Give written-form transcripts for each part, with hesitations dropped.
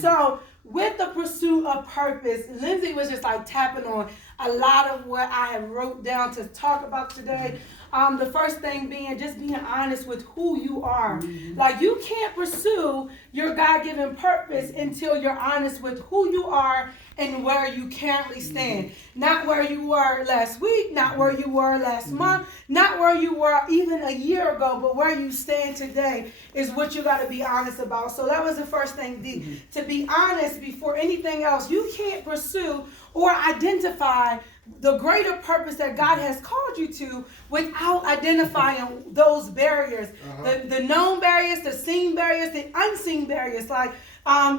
So with the pursuit of purpose, Lindsay was just like tapping on a lot of what I have wrote down to talk about today. The first thing being just being honest with who you are. Like you can't pursue your God-given purpose until you're honest with who you are and where you currently stand. Not where you were last week, not where you were last month, not where you were even a year ago, but where you stand today is what you got to be honest about. So that was the first thing, to be honest before anything else. You can't pursue or identify the greater purpose that God has called you to without identifying those barriers. The known barriers, the seen barriers, the unseen barriers. Like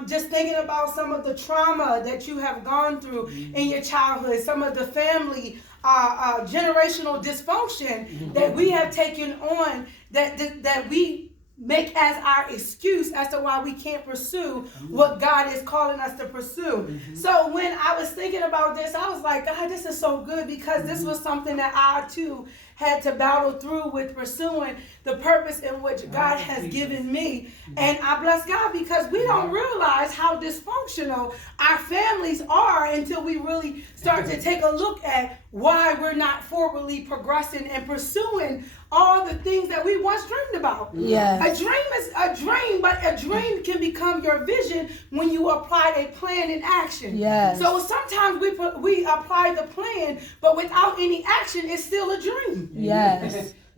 just thinking about some of the trauma that you have gone through in your childhood, some of the family generational dysfunction that we have taken on, that we make as our excuse as to why we can't pursue what God is calling us to pursue. So when I was thinking about this, I was like, God, this is so good, because this was something that I too had to battle through with pursuing the purpose in which God has given me. And I bless God, because we don't realize how dysfunctional our families are until we really start to take a look at why we're not forwardly progressing and pursuing all the things that we once dreamed about. A dream is a dream, but a dream can become your vision when you apply a plan in action. So sometimes we apply the plan, but without any action, it's still a dream.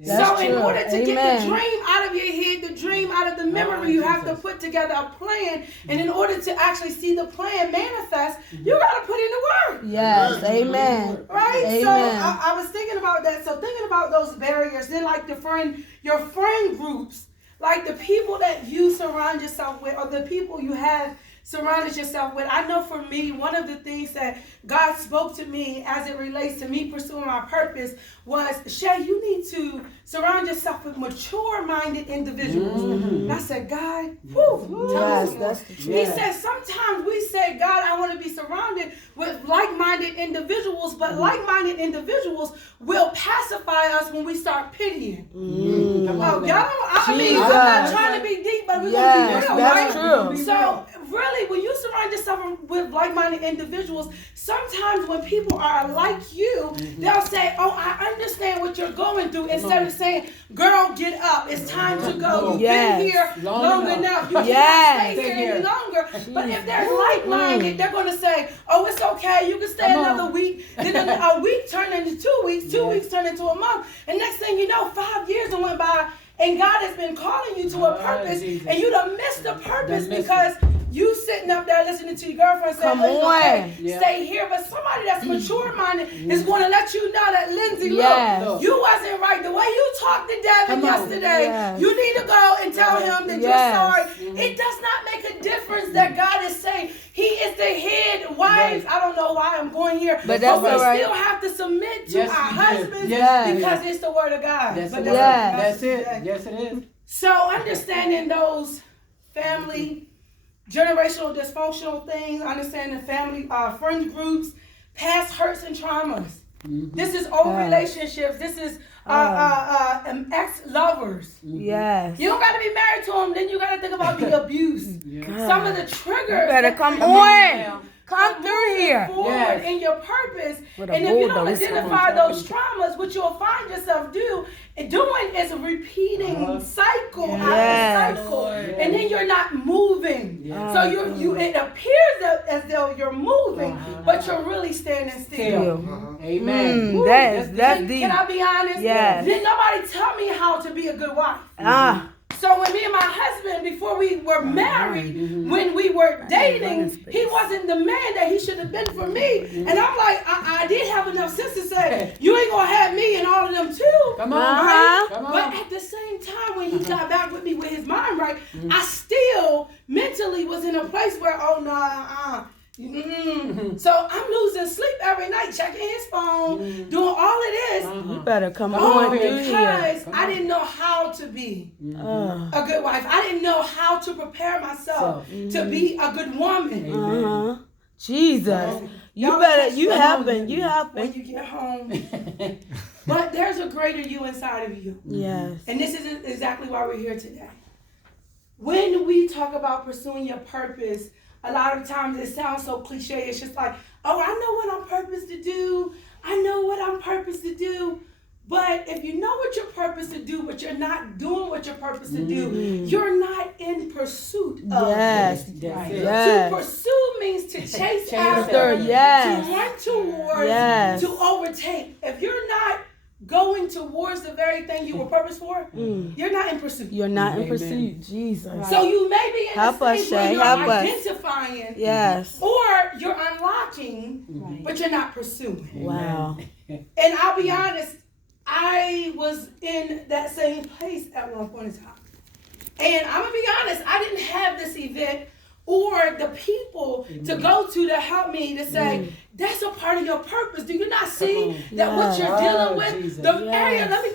So in order to get the dream out of your head, the dream out of the memory, you have to put together a plan. And in order to actually see the plan manifest, you got to put in the work. Right? So I was thinking about that. So thinking about those barriers, then like your friend groups, like the people that you surround yourself with, or the people you have surrounded yourself with. I know for me, one of the things that God spoke to me as it relates to me pursuing my purpose was, Shay, you need to surround yourself with mature-minded individuals. And I said, God, that's the truth. He said, sometimes we say, God, I want to be surrounded with like-minded individuals, but like-minded individuals will pacify us when we start pitying. I'm not trying to be deep, but we're going to be real, right? True. So really, when you surround yourself with like-minded individuals, sometimes when people are like you, they'll say, oh, I understand what you're going through, instead of saying, girl, get up, it's time to go. You've been here long enough. You can't stay here any longer. But if they're like-minded, they're going to say, oh, it's okay, you can stay another week. Then a week turned into 2 weeks, 2 weeks turned into a month. And next thing you know, 5 years went by, and God has been calling you to a purpose, and you done missed the purpose because you sitting up there listening to your girlfriend say, stay here. But somebody that's mature-minded is going to let you know that, Lindsay, look, you wasn't right. The way you talked to Devin yesterday, you need to go and tell him that you're sorry. It does not make a difference that God is saying he is the head. Wives, I don't know why I'm going here, but we still have to submit to our husbands because it's the word of God. That's it. Yes, it is. So understanding those family generational dysfunctional things, understanding family, friend groups, past hurts and traumas. This is old relationships. This is ex-lovers. You don't got to be married to them. Then you got to think about the abuse. Some of the triggers. You better come on. Come through here. Forward in your purpose. And if you don't identify those traumas, what you'll find yourself doing is a repeating cycle after cycle. And then you're not moving. So it appears as though you're moving, but you're really standing still. Amen. That's deep. Can I be honest? Didn't nobody tell me how to be a good wife. So when me and my husband, before we were married, when we were dating, he wasn't the man that he should have been for me. And I'm like, I did have enough sense to say, you ain't going to have me and all of them too. Come on. Right? Come on. But at the same time, when he got back with me with his mind right, I still mentally was in a place where, so I'm losing sleep every night, checking his phone, doing all it is. You better come on through here. Because I didn't know how to be a good wife. I didn't know how to prepare myself to be a good woman. Jesus. You helping. When you get home. But there's a greater you inside of you. Yes. And this is exactly why we're here today. when we talk about pursuing your purpose, a lot of times it sounds so cliche. It's just like, oh, I know what I'm purposed to do. I know what I'm purposed to do. But if you know what you're purposed to do, but you're not doing what you're purposed to do, you're not in pursuit of Yes. it. Yes. To pursue means to chase after, Yes. to run towards, Yes. to overtake. If you're not going towards the very thing you were purposed for, you're not in pursuit. You're not in Amen. pursuit. Jesus. So you may be in Help a us, state where Shay. you're Help us. identifying, Yes. or you're unlocking, but you're not pursuing. Wow. And I'll be honest, I was in that same place at one point in time. And I'm going to be honest, I didn't have this event or the people to go to help me to say, that's a part of your purpose. Do you not see that what you're dealing with? Jesus. The area, let me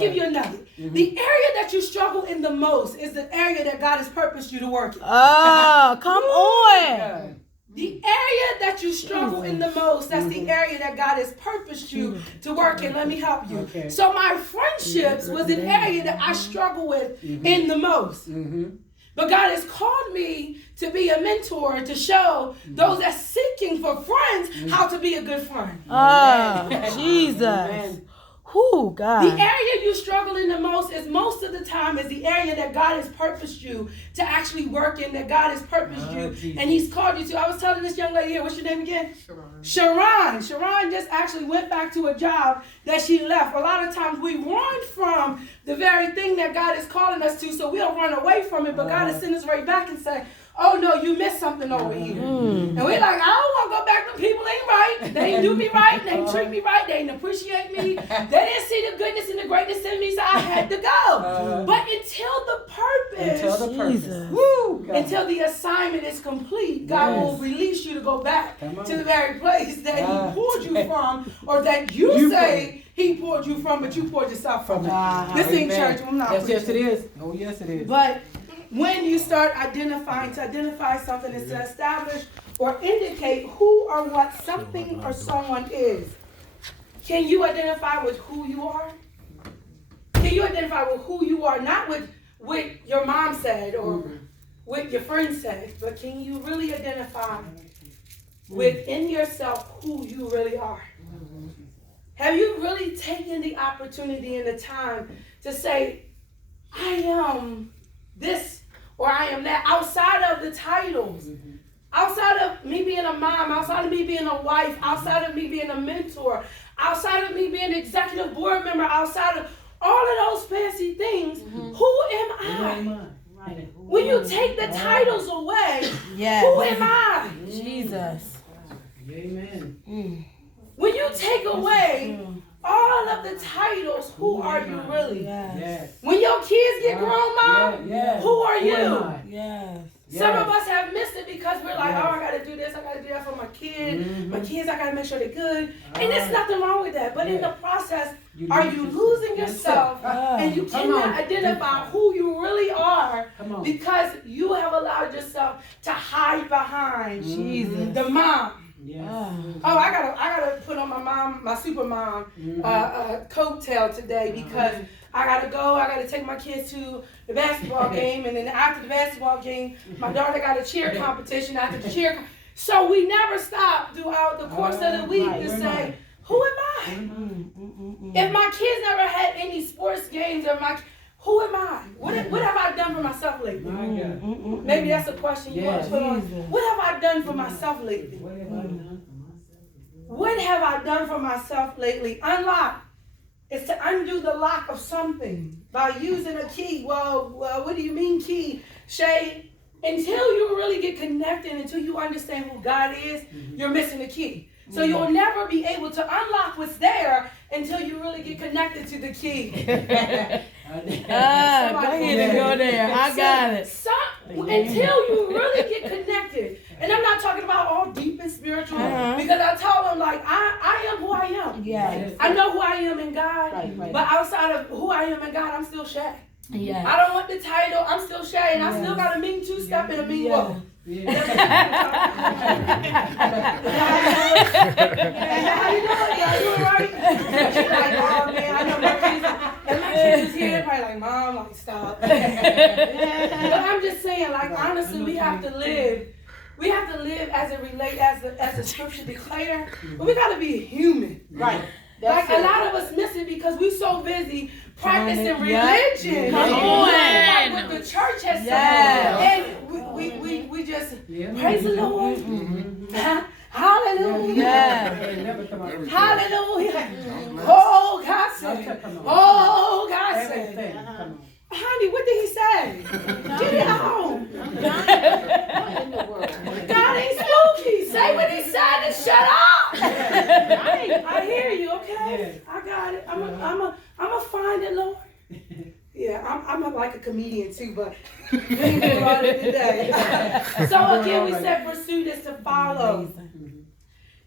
give you a nugget. The area that you struggle in the most is the area that God has purposed you to work in. Oh, come on. The area that you struggle in the most, that's the area that God has purposed you to work in. Let me help you. Okay. So my friendships was an area that I struggle with in the most. But God has called me to be a mentor, to show those that's seeking for friends how to be a good friend. Oh, Jesus. Who, God? The area you struggle in the most is most of the time is the area that God has purposed you to actually work in, that God has purposed you, Jesus. and He's called you to. I was telling this young lady here, what's your name again? Sharon. Sharon just actually went back to a job that she left. A lot of times we run from the very thing that God is calling us to, so we'll run away from it, but God has sent us right back and say, oh no, you missed something over here. And we're like, I don't want to go back. Them people ain't right. They ain't do me right. They ain't treat me right. They ain't appreciate me. They didn't see the goodness and the greatness in me, so I had to go. But until the purpose, until the assignment is complete, God will release you to go back to the very place that He pulled you from, or that you say He pulled you from, but you pulled yourself from. This ain't church. I'm not. Yes, it is. Oh, yes, it is. But when you start identifying, to identify something is to establish or indicate who or what something or someone is. Can you identify with who you are? Can you identify with who you are, not with what your mom said or what your friend said, but can you really identify within yourself who you really are? Have you really taken the opportunity and the time to say, I am this or I am that, outside of the titles, outside of me being a mom, outside of me being a wife, outside of me being a mentor, outside of me being an executive board member, outside of all of those fancy things, who am I? When you take the titles away, who am I? Jesus. Amen. When you take away all of the titles, who are you really? Yes. When your kids get grown, Mom, who are you? Yes. Some of us have missed it because we're like, oh, I got to do this, I got to do that for my kid. My kids, I got to make sure they're good. And there's nothing wrong with that. But in the process, are you losing yourself and you cannot identify who you really are because you have allowed yourself to hide behind the mom. Yes. Oh, I gotta put on my super mom coattail today because I gotta go. I gotta take my kids to the basketball game, and then after the basketball game, my daughter got a cheer competition. After the cheer, so we never stop throughout the course of the week to say, who am I? If my kids never had any sports games, who am I? What have I done for myself lately? Maybe that's a question you want to put on. What have I done for myself lately? What have I done for myself lately? Unlock. It's to undo the lock of something by using a key. Well, what do you mean key? Shay, until you really get connected, until you understand who God is, you're missing the key. So you'll never be able to unlock what's there until you really get connected to the key. Go ahead and go there. I got it. Until you really get connected. And I'm not talking about all deep and spiritual, because I told them, like, I am who I am. Yes. I know who I am in God, Right. but outside of who I am in God, I'm still Shay. Yes. I don't want the title, I'm still Shay, and I still got a mean two-step and a mean walk. How you doing? Y'all doing right? She's like, oh man, I know my kids. And kids was here, they're probably like, Mom, like, stop. But I'm just saying, like, honestly, we have to live. We have to live as it relates, as the scripture declare. But we got to be human. Right. Like, a lot of us miss it because we're so busy practicing religion. Come on. Like what the church has Yes. said. And we just praise the Lord. Mm-hmm. Hallelujah. Yeah. Hallelujah. Oh, God said. Oh, God said. Everything. Come on. Honey, what did he say? Get it out. What in the world? God ain't spooky. Say what he said and shut up. I hear you, okay? I got it. I'm a find it, Lord. Yeah, I'm like a comedian too, but we ain't doing all it today. So again, we said pursuit is to follow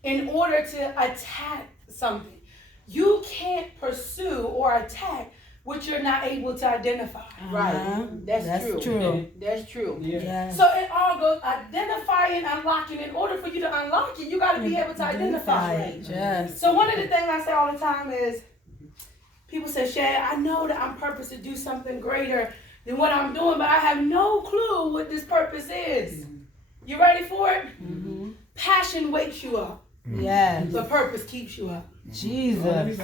in order to attack something. You can't pursue or attack what you're not able to identify. Right. That's true. true. That's true. Yeah. Yes. So it all goes identifying, unlocking. In order for you to unlock it, you got to be able to identify it. Yes. So one of the things I say all the time is, people say, Shay, I know that I'm purposed to do something greater than what I'm doing, but I have no clue what this purpose is. You ready for it? Mm-hmm. Passion wakes you up. Yes. But purpose keeps you up. Jesus.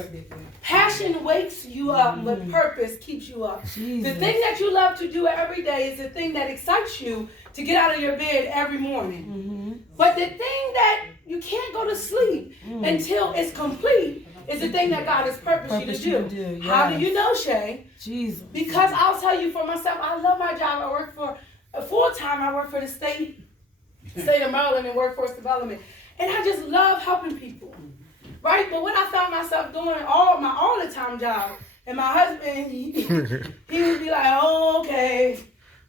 Passion wakes you up, but purpose keeps you up. Jesus. The thing that you love to do every day is the thing that excites you to get out of your bed every morning. Mm-hmm. But the thing that you can't go to sleep until it's complete is the thing that God has purposed you to do. How do you know, Shay? Jesus. Because I'll tell you for myself, I love my job. I work for, full-time, I work for the state of Maryland in workforce development. And I just love helping people. Right? But when I found myself doing all the time job, and my husband, he would be like, oh, okay.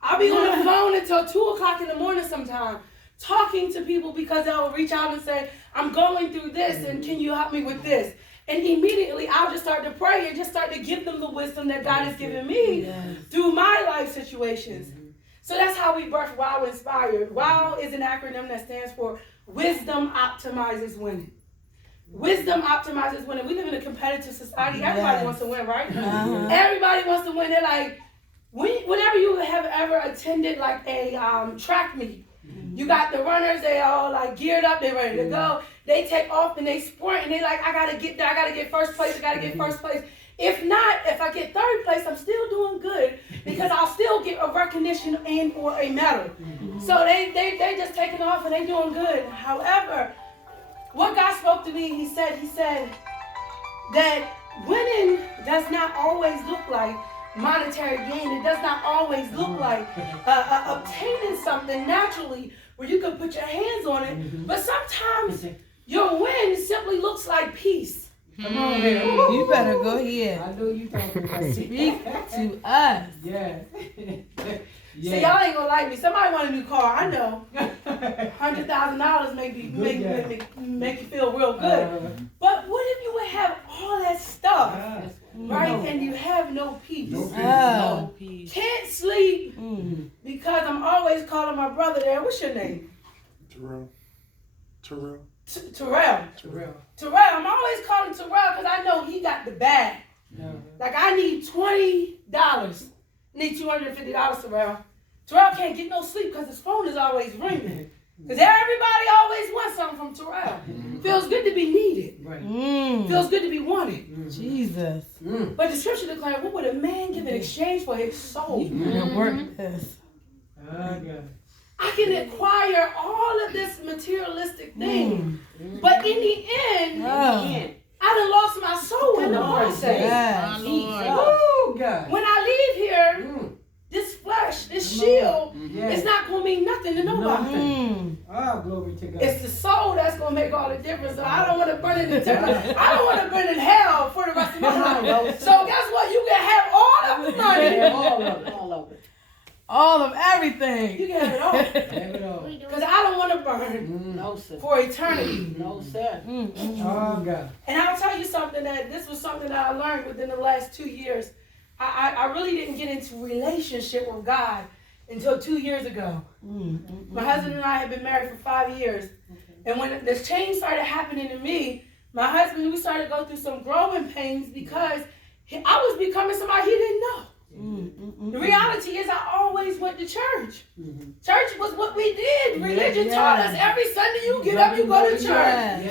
I'll be on the phone until 2 o'clock in the morning sometime, talking to people because they'll reach out and say, I'm going through this, and can you help me with this? And immediately I'll just start to pray and just start to give them the wisdom that God has given me through my life situations. So that's how we birth WOW Inspired. WOW is an acronym that stands for Wisdom Optimizes Winning. Wisdom optimizes winning. We live in a competitive society. Everybody wants to win, right? Everybody wants to win. They're like, whenever you have ever attended like a track meet, you got the runners, they all like geared up, they ready to go. They take off and they sprint and they like, I gotta get there, I gotta get first place, I gotta get first place. If not, if I get third place, I'm still doing good because I'll still get a recognition and or a medal. So they just taking off and they doing good. However, what God spoke to me, he said that winning does not always look like monetary gain. It does not always look like obtaining something naturally where you can put your hands on it. But sometimes your win simply looks like peace. Come on, man. You better go ahead. I know you talking about Speak to us. Yeah. See, y'all ain't gonna like me. Somebody want a new car, I know. $100,000 make you feel real good. But what if you would have all that stuff, right? And you have no peace. No peace. Can't sleep because I'm always calling my brother there. What's your name? Terrell. Terrell. I'm always calling Terrell because I know he got the bag. Like I need $20. Need $250, Terrell. Terrell can't get no sleep because his phone is always ringing. Because everybody always wants something from Terrell. Feels good to be needed. Feels good to be wanted. Jesus. But the scripture declares, what would a man give in exchange for his soul? You work this. I can acquire all of this materialistic thing. But in the end, I done lost my soul in the process. Yes. Oh, God. When I leave here, this flesh, this shield, it's not going to mean nothing to nobody. Oh, glory to God. It's the soul that's going to make all the difference. So I don't want to burn in the temple. I don't want to burn in hell for the rest of my life. So guess what? You can have all of the money. All of it. All of everything. You can have it all. Have it all. Because I don't want to burn No, sir. for eternity. No, sir. Oh, God. And I'll tell you something that this was something that I learned within the last 2 years. I really didn't get into relationship with God until 2 years ago. My husband and I had been married for 5 years. And when this change started happening to me, my husband, we started to go through some growing pains because I was becoming somebody he didn't know. The reality is I always went to church. Church was what we did. Religion taught us every Sunday you get up, you go to church.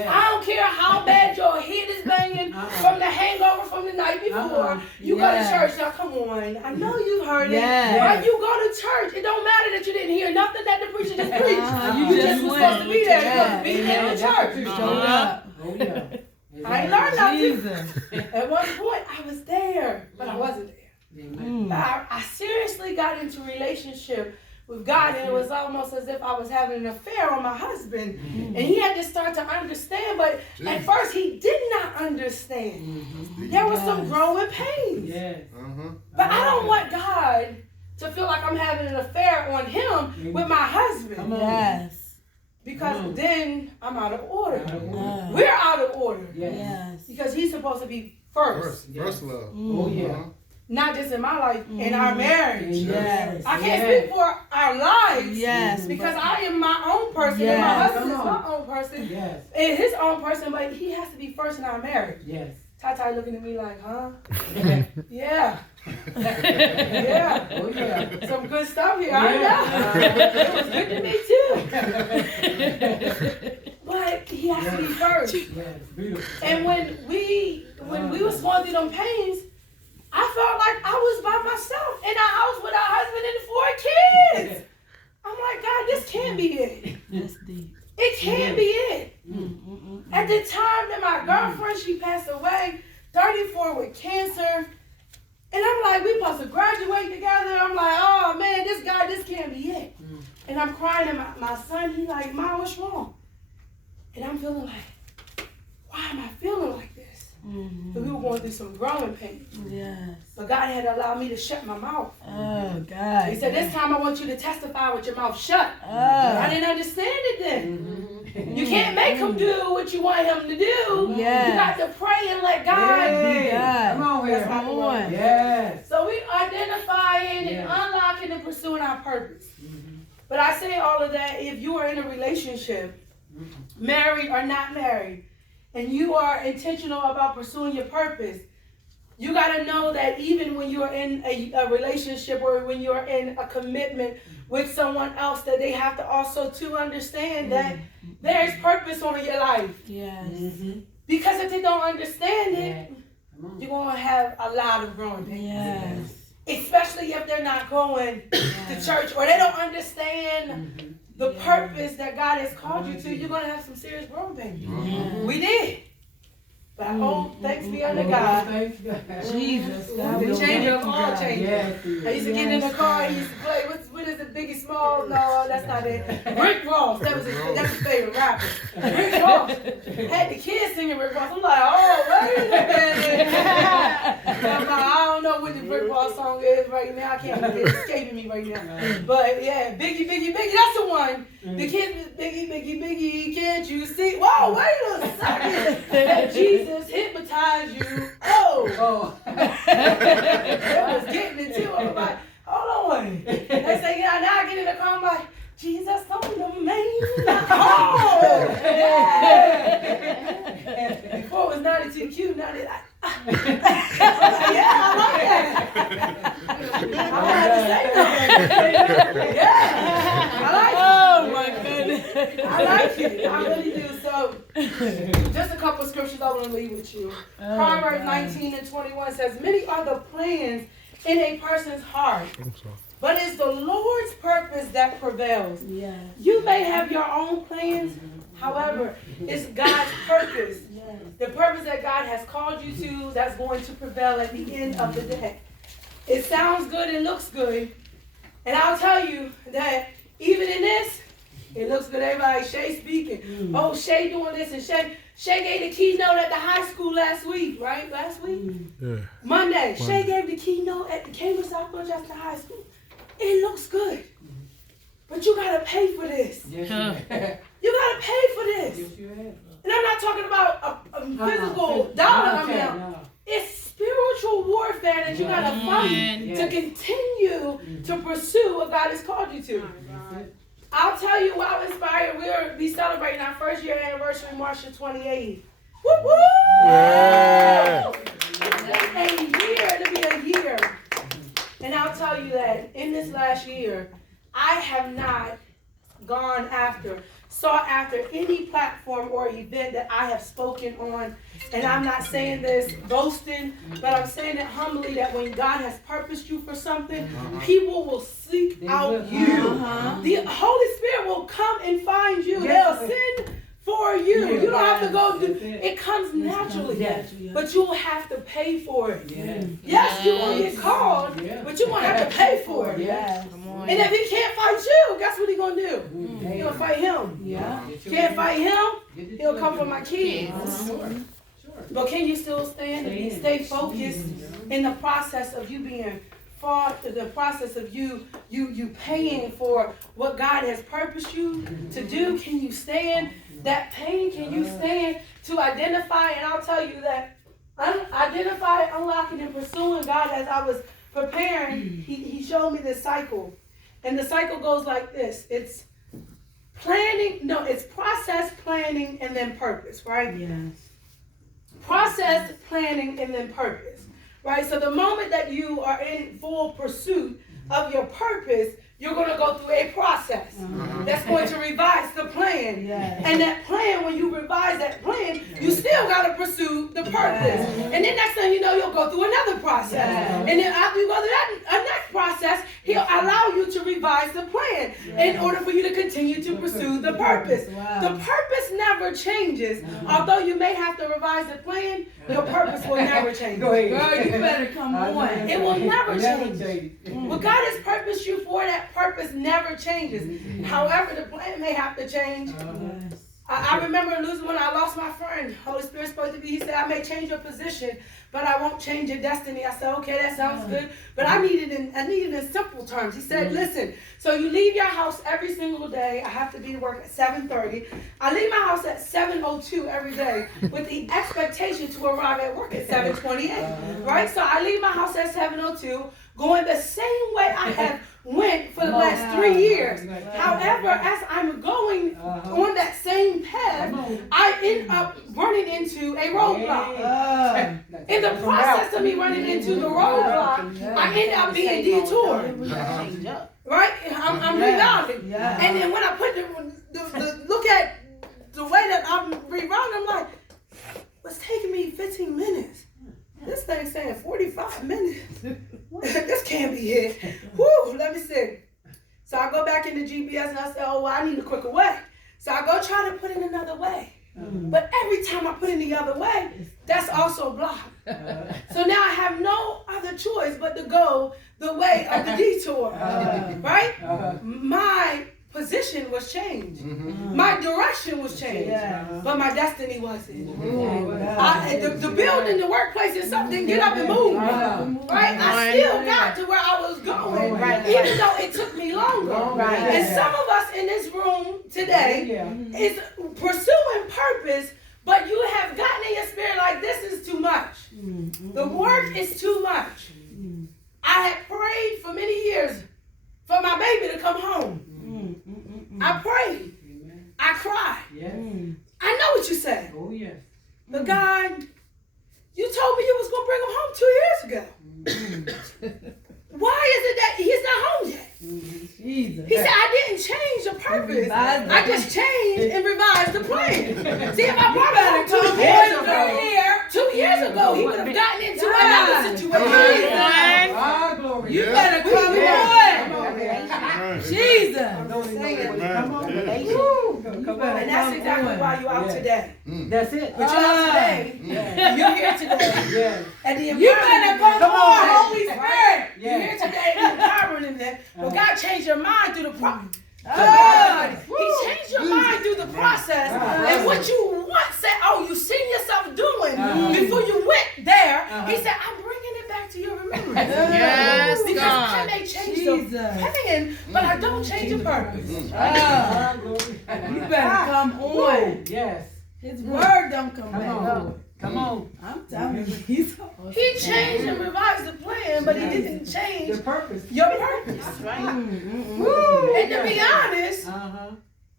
I don't care how bad your head is banging from the hangover from the night before. You go to church. Now come on. I know you've heard it. Right? You go to church. It don't matter that you didn't hear nothing that the preacher just preached. You just was supposed to be there. You're supposed to be in the church. I ain't learned nothing. At one point I was there, but I wasn't there. I seriously got into a relationship with God, and it was almost as if I was having an affair on my husband. And he had to start to understand, but at first he did not understand. There was some growing pains. But I don't want God to feel like I'm having an affair on him with my husband. Because then I'm out of order. We're out of order. Because he's supposed to be first. First love. Not just in my life, in our marriage. I can't speak for our lives. Because I am my own person, and my husband is my own person, and his own person, but he has to be first in our marriage. Tata looking at me like, huh? Yeah. Some good stuff here. I know. It was good to me too. But he has to be first. And when we was going through them pains, I felt like I was by myself in a house with a husband and 4 kids. I'm like, God, this can't be it. That's deep. It can't be it. At the time that my girlfriend, she passed away, 34 with cancer. And I'm like, we supposed to graduate together. I'm like, oh man, this can't be it. And I'm crying, and my son, he like, Mom, what's wrong? And I'm feeling like, why am I feeling like this? So we were going through some growing pains. But God had to allow me to shut my mouth. God. He said, this time I want you to testify with your mouth shut. I didn't understand it then. You can't make him do what you want him to do. You got to pray and let God be God. Come on here. Come on. So we identifying and unlocking and pursuing our purpose. But I say all of that, if you are in a relationship, married or not married, and you are intentional about pursuing your purpose, you got to know that even when you're in a relationship or when you're in a commitment with someone else, that they have to also to understand that there's purpose on your life. Because if they don't understand it, you're going to have a lot of growing pains. Especially if they're not going to church or they don't understand the purpose that God has called you to, you're going to have some serious growing pains. We did. But I hope, thanks be unto God. Jesus. The changer of all changes. I used to get in the car, I used to play, what is it, Biggie Smalls? No, that's not it. Rick Ross, that's his favorite rapper. Rick Ross. Had the kids singing Rick Ross. I'm like, oh, wait a minute. I'm like, I don't know what the Rick Ross song is right now. I can't, it's escaping me right now. But yeah, Biggie, that's the one. The kids was Biggie, can't you see? Whoa, wait a second. That Jesus hypnotized you. Oh. I was getting it too. I was like, hold on. They say, now I get in the car, I'm like, Jesus on the main. Oh. Before it was 92 cute, now they like, I'm like, yeah, I like that. I don't have to say nothing. Yeah, I like it. Oh my goodness. I like it. I really do. So, just a couple of scriptures I want to leave with you. Proverbs 19:21 says, many are the plans in a person's heart, but it's the Lord's purpose that prevails. You may have your own plans, however, it's God's purpose. The purpose that God has called you to that's going to prevail at the end of the day. It sounds good and looks good. And I'll tell you that even in this, it looks good. Everybody, Shay speaking. Oh, Shay doing this, and Shay gave the keynote at the high school last week, right? Last week? Monday. Shay gave the keynote at the Cambridge South Manchester High School. It looks good. But you got to pay for this. You got to pay for this. And I'm not talking about a physical dollar amount. It's spiritual warfare that you got to fight to continue to pursue what God has called you to. I'll tell you why I'm inspired. We'll be celebrating our first year anniversary March the 28th. Woo woo! A year tell you that in this last year, I have not sought after any platform or event that I have spoken on. And I'm not saying this boasting, but I'm saying it humbly that when God has purposed you for something, people will seek out you. The Holy Spirit will come and find you. They'll send for you. You don't have to go do it. Comes naturally. But you'll have to pay for it. Yes, you will get called, but you won't have to pay for it. And if he can't fight you, guess what he's going to do? He's going to fight him. Can't fight him, he'll come for my kids. But can you still stand and stay focused in the process of you being fought, the process of you paying for what God has purposed you to do? Can you stand that pain? Can you stand to identify? And I'll tell you that identify, unlocking, and pursuing God. As I was preparing, he showed me this cycle. And the cycle goes like this. It's process, planning, and then purpose, right? Yes. Process, planning, and then purpose, right? So the moment that you are in full pursuit of your purpose, you're going to go through a process that's going to revise the plan. Yes. And that plan, when you revise that plan, you still got to pursue the purpose. Yes. And then next thing you know, you'll go through another process. Yes. And then after you go through that next process, he'll allow you to revise the plan in order for you to continue to pursue the purpose. Wow. The purpose never changes. Although you may have to revise the plan, your purpose will never change. Girl, you better come on. It will never change. What God has purposed you for, that purpose never changes. However, the plan may have to change. I remember losing when I lost my friend. Holy Spirit spoke to me. He said, I may change your position, but I won't change your destiny. I said, okay, that sounds good. But I need it in simple terms. He said, listen, so you leave your house every single day. I have to be to work at 7:30. I leave my house at 7:02 every day with the expectation to arrive at work at 7:28. Right? So I leave my house at 7:02, going the same way I have went for the last 3 years. However, as I'm going on that same path, I end up running into a roadblock. In the process of me running into the roadblock, I end up being detoured. Right? I'm rerouting. And then when I put the look at the way that I'm rerouting, I'm like, it's taking me 15 minutes. This thing's saying 45 minutes. This can't be it. Whew, let me see. So I go back into GPS and I say, oh, well, I need a quicker way. So I go try to put in another way. But every time I put in the other way, that's also blocked. So now I have no other choice but to go the way of the detour. Right? My position was changed. My direction was changed. But my destiny wasn't. The building, the workplace and something, get up and move. Right? I still got to where I was going. Even though it took me longer. And some of us in this room today is pursuing purpose, but you have gotten in your spirit like, this is too much. The work is too much. I had prayed for many years for my baby to come home. I prayed. I cried. I know what you said. But God, you told me you was going to bring him home 2 years ago. Why is it that he's not home yet? He said, I didn't change the purpose. I just changed and revised the plan. See, if I brought him home 2 years ago, he would have gotten into another situation. You better come on. Jesus. Come on. And that's exactly why you're out today. That's it. But you're out today. You're here today. And You better come on, Holy Spirit. You're here today in the power in there. But God changed your mind through the process. He changed your mind through the process. And what you once said, oh, you seen yourself doing before you went there, he said, I'm bringing it back to your remembrance. Yes, because God. I may change the plan, but I don't change the purpose. You better come on. Yes. His word don't come back. Come on. I'm telling you, he's awesome. He changed and revised the plan, but he didn't change Your purpose. your purpose. That's right. And to be honest,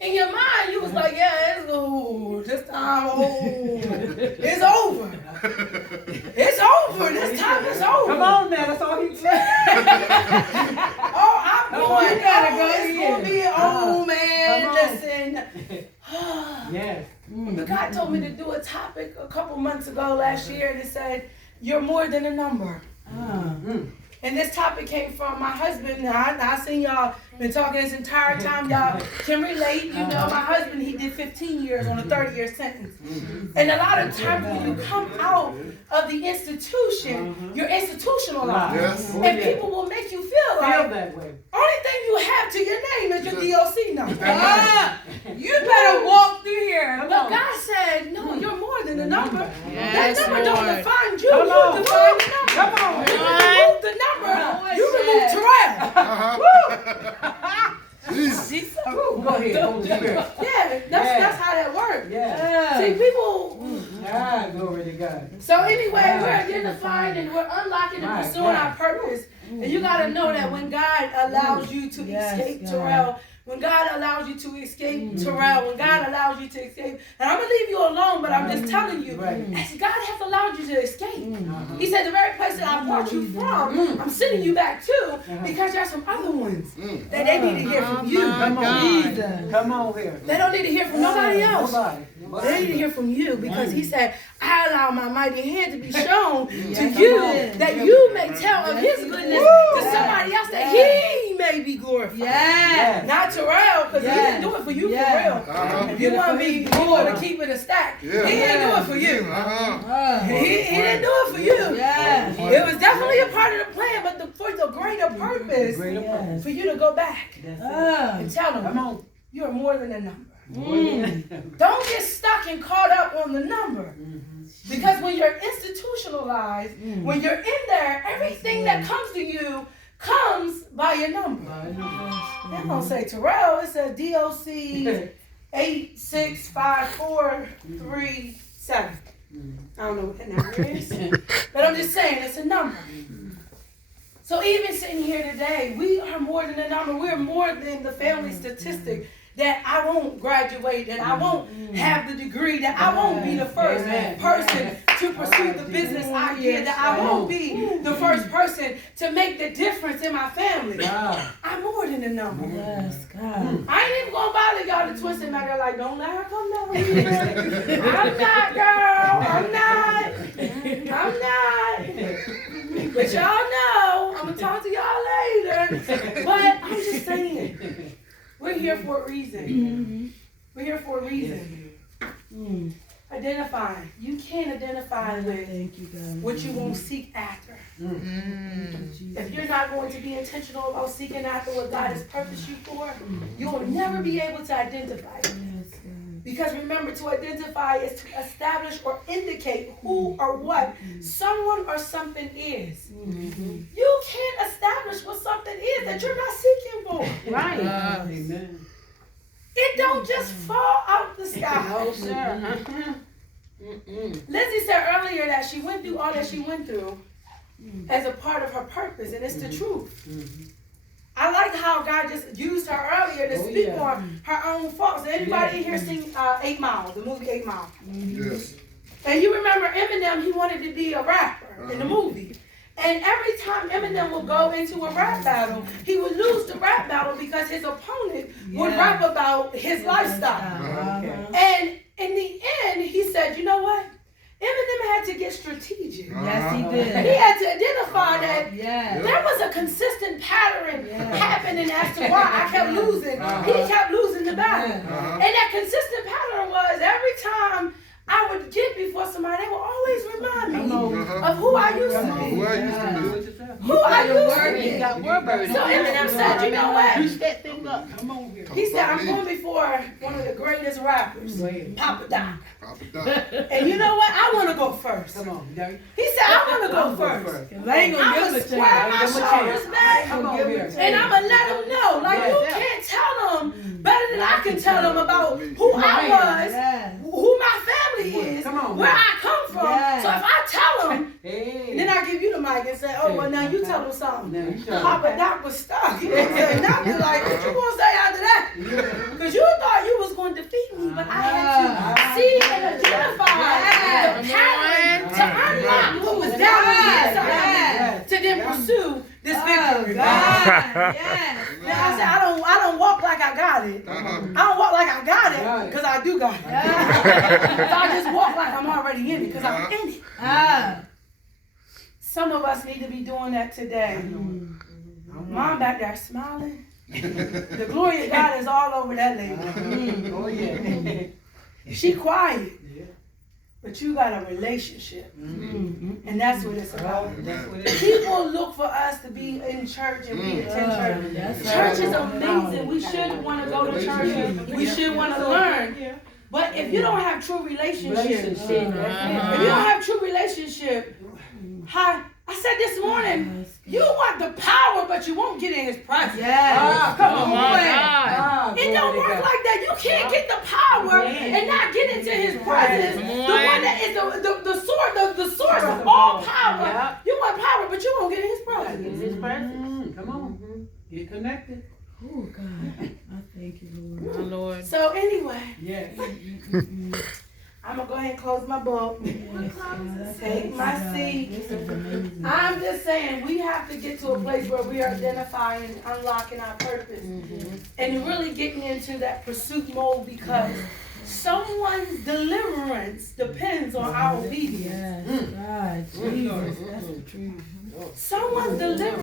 In your mind, you was like, yeah, it's ooh, this time, ooh, it's over. It's over. This time it's over. Come on now, that's all he said. Oh, I'm going. you gotta Oh, go it's here. gonna be. Oh man, Come on. listen. Yes. But God told me to do a topic a couple months ago last year, and it said, "You're more than a number." And this topic came from my husband. I seen y'all been talking this entire time. Y'all can relate. You know, my husband, he did 15 years on a 30-year sentence. And a lot of times when you come out of the institution, you're institutionalized. Yes. And people will make you feel like that way. only thing you have to your name is your DOC number. You better walk through here. But God said, no, you're more than a number. Yes, That number don't Lord. define you. Come You on. define the number. Come on. You remove the number. You remove Terrell. Jesus. She's Go ahead, Holy Spirit. Yeah, that's how that works. Yeah. See, people. Glory to God. So anyway, we're identifying and we're unlocking and My pursuing God. our purpose. And you got to know that when God allows you to escape God. Terrell, when God allows you to escape Terrell, when God allows you to escape, and I'm gonna leave you alone, but I'm just telling you, as God has allowed you to escape. He said the very place that I brought you from, I'm sending you back to, because there's some other ones that they need to hear from you. Come on. Jesus. Come on here. They don't need to hear from nobody else. Nobody. They need to hear from you, because he said, I allow my mighty hand to be shown to Yes, you, amen. that you may tell of his goodness to somebody else, that he may be glorified. Yes. Not Terrell, because he didn't do it for you for real. If you want to be more to keep it a stack, he didn't do it for you. He didn't do it for you. Yes. It was definitely a part of the plan, but for the greater purpose, Greater purpose. for you to go back and tell Come them, on. you're more than a number. Don't get stuck and caught up on the number. Because when you're institutionalized, when you're in there, everything that comes to you comes by your number. They don't say Terrell, it says DOC 865437. I don't know what that number is, but I'm just saying it's a number. So even sitting here today, we are more than a number. We're more than the family statistic that I won't graduate, that I won't have the degree, that I won't be the first person to pursue the business idea, that I won't be the first person to make the difference in my family. I'm more than a number. Yes, God. I ain't even gonna bother y'all to twist it back. They're like, don't let her come down here. I'm not, girl. I'm not. But y'all know, I'm gonna talk to y'all later. But I'm just saying, we're here for a reason. We're here for a reason. Identify. You can't identify with Thank you, God. what you won't seek after. If you're not going to be intentional about seeking after what God has purposed you for, you will never be able to identify it. Yes, God. Because remember, to identify is to establish or indicate who or what someone or something is. You can't establish what something is that you're not seeking for. Right. Amen. It don't just fall out the sky. No, sir. Lizzie said earlier that she went through all that she went through as a part of her purpose, and it's the truth. I like how God just used her earlier to speak on her own faults. Anybody in here seen 8 Mile, the movie 8 Mile? Yes. And you remember Eminem, he wanted to be a rapper in the movie. And every time Eminem would go into a rap battle, he would lose the rap battle because his opponent would rap about his lifestyle. And in the end, he said, you know what? Eminem had to get strategic. Yes, he He did. had to identify that Yes. there was a consistent pattern happening as to why I kept losing. He kept losing the battle. And that consistent pattern was every time I would get before somebody, they would always remind me of who I used to be. Who I used to be. Who I used to You be. got Warburg. So Eminem said, you know what? Push that thing up. Come on here. He said, I'm going before one of the greatest rappers, Papa Doc. Papa Doc. And you know what? I want to go first. Come on, Derek. He said, I want to go first. Cause I ain't gonna I'm give going him to a square chance. my Give him a chance. shoulders back. Come on here. And I'm going to let them know. Like, you can't tell them better than I can tell them about who I was, Yes. who my family is, Come on, where man. I come from. Yes. So if I tell them, Hey. and then I give you the mic and say, oh, well, now you tell them something. Now you tell Papa Doc was stuck. He didn't say nothing. Like, what you gonna say after that? Because you thought you was going to defeat me, but I had to see and identify the pattern to unlock what was down on the inside to then pursue this victory. Yes. Now I said, I don't walk like I got it. Uh-huh. I don't walk like I got it because I do got it. So I just walk like I'm already in it because I'm in it. Some of us need to be doing that today. Mom back there smiling. The glory of God is all over that lady. Oh, yeah. She quiet, Yeah. but you got a relationship. And that's what it's about. That's what it is. People look for us to be in church and we attend church. That's Church is right. amazing. We should want to go to church. We should want to learn. But if you don't have true relationship, if you don't have true relationship, I said this morning, you want the power, but you won't get in his presence. Yes. Come Oh on, my boy. God. It don't work like that. You can't get the power and not get into his presence. Come The on. one that is the source of all power. You want power, but you won't get in his presence. His presence. Come on. Get connected. Oh, God. I thank you, Lord. My Lord. So anyway, Yeah. I'm gonna go ahead and close my book. Take my seat. This is amazing. I'm just saying we have to get to a place where we are identifying and unlocking our purpose and really getting into that pursuit mode because someone's deliverance depends on our obedience. Yes, God, Jesus, that's the truth. Someone's deliverance